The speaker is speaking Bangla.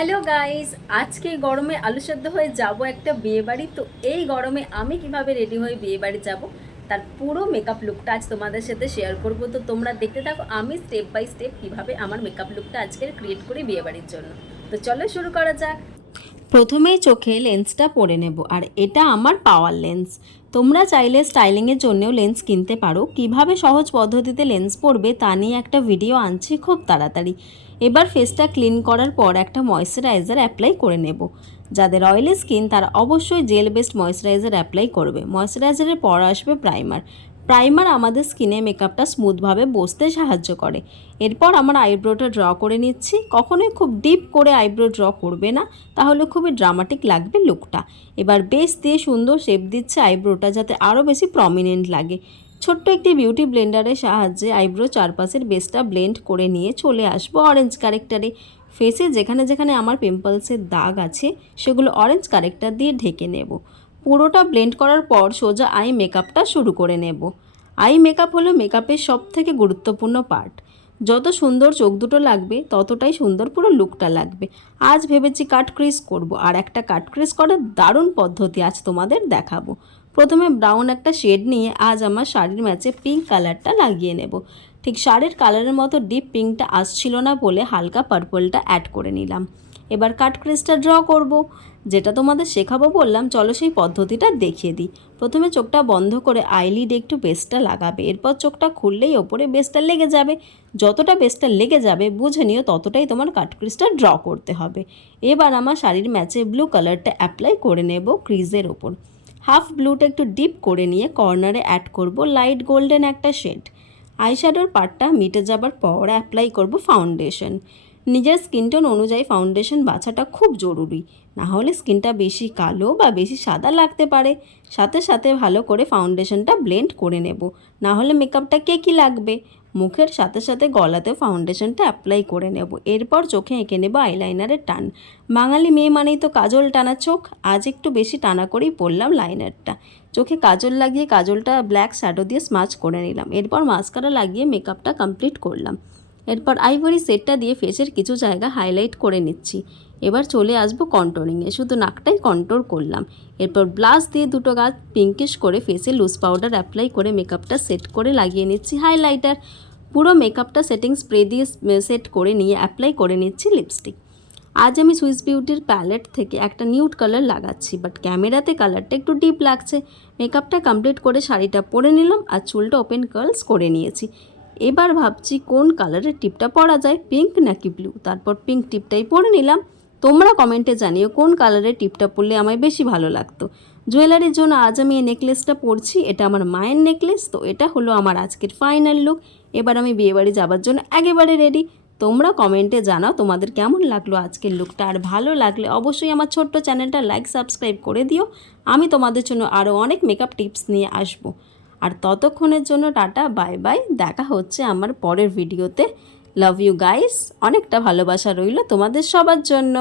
হ্যালো গাইজ আজকে গরমে আলু সেদ্ধ হয়ে যাব একটা বিয়েবাড়ি তো এই গরমে আমি কীভাবে রেডি হয়ে বিয়ে বাড়ি যাব? তার পুরো মেকআপ লুকটা আজ তোমাদের সাথে শেয়ার করব। তো তোমরা দেখতে থাকো, আমি স্টেপ বাই স্টেপ কীভাবে আমার মেকআপ লুকটা আজকের ক্রিয়েট করি বিয়ে বাড়ির জন্য। তো চলো শুরু করা যাক। প্রথমেই চোখে লেন্সটা পরে নেব, আর এটা আমার পাওয়ার লেন্স তোমরা চাইলে স্টাইলিংয়ের জন্যও লেন্স কিনতে পারো। কীভাবে সহজ পদ্ধতিতে লেন্স পরবে তা নিয়ে একটা ভিডিও আনছি খুব তাড়াতাড়ি। এবার ফেসটা ক্লিন করার পর একটা ময়শ্চারাইজার অ্যাপ্লাই করে নেব। যাদের অয়েলি স্কিন তারা অবশ্যই জেল বেসড ময়শ্চারাইজার অ্যাপ্লাই করবে। ময়শ্চারাইজারের পর আসবে প্রাইমার প্রাইমার আমাদের স্কিনে মেকআপটা স্মুথভাবে বসতে সাহায্য করে। এরপর আমার আইব্রোটা ড্র করে নিচ্ছি। কখনোই খুব ডিপ করে আইব্রো ড্র করবে না, তাহলে খুবই ড্রামাটিক লাগবে লুকটা। এবার বেস দিয়ে সুন্দর শেপ দিচ্ছে আইব্রোটা যাতে আরও বেশি প্রমিনেন্ট লাগে। ছোট্ট একটি বিউটি ব্লেন্ডারের সাহায্যে আইব্রো চারপাশের বেসটা ব্লেন্ড করে নিয়ে চলে আসব অরেঞ্জ কারেক্টারে। ফেসে যেখানে যেখানে আমার পিম্পলসের দাগ আছে, সেগুলো অরেঞ্জ কারেক্টার দিয়ে ঢেকে নেব। পুরোটা ব্লেন্ড করার পর সোজা আই মেকআপটা শুরু করে নেব। আই মেকআপ হলো মেকআপের সব থেকে গুরুত্বপূর্ণ পার্ট যত সুন্দর চোখ দুটো লাগবে, ততটাই সুন্দর পুরো লুকটা লাগবে। আজ ভেবেছি কাট ক্রিজ করব, আর একটা কাট ক্রিজ করার দারুণ পদ্ধতি আজ তোমাদের দেখাবো। প্রথমে ব্রাউন একটা শেড নিয়ে আজ আমার শাড়ির ম্যাচে পিঙ্ক কালারটা লাগিয়ে নেব। ঠিক শাড়ির কালারের মতো ডিপ পিঙ্কটা আসছিল না বলে হালকা পার্পলটা অ্যাড করে নিলাম। এবার কাট ক্রিজটা ড্র করব। যেটা তোমাদের শেখাবো বললাম, চলো সেই পদ্ধতিটা দেখিয়ে দিই। প্রথমে চোখটা বন্ধ করে আইলিড একটু বেসটা লাগাবে। এরপর চোখটা খুললেই ওপরে বেসটা লেগে যাবে। যতটা বেসটা লেগে যাবে, বুঝে নিও ততটাই তোমার কাট ক্রিজটা ড্র করতে হবে। এবার আমার শাড়ির ম্যাচে ব্লু কালারটা অ্যাপ্লাই করে নেব ক্রিজের ওপর। হাফ ব্লুটা একটু ডিপ করে নিয়ে কর্নারে অ্যাড করব লাইট গোল্ডেন একটা শেড। আইশ্যাডোর পার্টটা মিটে যাবার পর অ্যাপ্লাই করব ফাউন্ডেশন। নিজের স্কিন টোন অনুযায়ী ফাউন্ডেশন বাছাটা খুব জরুরি। না হলে স্কিনটা বেশি কালো বা বেশি সাদা লাগতে পারে। সাথে সাথে ভালো করে ফাউন্ডেশনটা ব্লেন্ড করে নেব। না হলে মেকআপটা কে কী লাগবে? মুখের সাথে সাথে গলাতে ফাউন্ডেশনটা অ্যাপ্লাই করে নেব। এরপর চোখে এঁকে নেব আইলাইনারের টান। বাঙালি মেয়ে মানেই তো কাজল টানা চোখ। আজ একটু বেশি টানা করেই পরলাম লাইনারটা চোখে কাজল লাগিয়ে কাজলটা ব্ল্যাক শ্যাডো দিয়ে স্মাচ করে নিলাম। এরপর মাস্কারা লাগিয়ে মেকআপটা কমপ্লিট করলাম। এরপর আইভরি সেটটা দিয়ে ফেসের কিছু জায়গা হাইলাইট করে নিচ্ছি। এবার চলে আসব কন্ট্রোলিংয়ে শুধু নাকটাই কন্ট্রোল করলাম। এরপর ব্লাশ দিয়ে দুটো গাছ পিঙ্কিশ করে ফেসে লুজ পাউডার অ্যাপ্লাই করে মেকআপটা সেট করে লাগিয়ে নিচ্ছি হাইলাইটার পুরো মেকআপটা সেটিং স্প্রে দিয়ে সেট করে নিয়ে অ্যাপ্লাই করে নিচ্ছি লিপস্টিক আজ আমি সুইস বিউটির প্যালেট থেকে একটা নিউড কালার লাগাচ্ছি বাট ক্যামেরাতে কালারটা একটু ডিপ লাগছে। মেকআপটা কমপ্লিট করে শাড়িটা পরে নিলাম আর চুলটা ওপেন কার্লস করে নিয়েছি। এবার ভাবছি কোন কালারের টিপটা পরা যায় পিঙ্ক নাকি ব্লু তারপর পিঙ্ক টিপটাই পরে নিলাম। তোমরা কমেন্টে জানিও কোন কালারের টিপটা পরলে আমায় বেশি ভালো লাগতো। জুয়েলারির জন্য আজ আমি এই নেকলেসটা পরছি, এটা আমার মায়ের নেকলেস, তো এটা হলো আমার আজকের ফাইনাল লুক এবার আমি বিয়েবাড়ি যাবার জন্য একেবারে রেডি তোমরা কমেন্টে জানাও তোমাদের কেমন লাগল আজকের লুকটা আর ভালো লাগলে অবশ্যই আমার ছোট্ট চ্যানেলটা লাইক সাবস্ক্রাইব করে দিও। আমি তোমাদের জন্য আরও অনেক মেকআপ টিপস নিয়ে আসব। আর ততক্ষণের জন্য টাটা, বাই বাই। দেখা হচ্ছে আমার পরের ভিডিওতে। লাভ ইউ গাইস অনেকটা ভালোবাসা রইল তোমাদের সবার জন্য।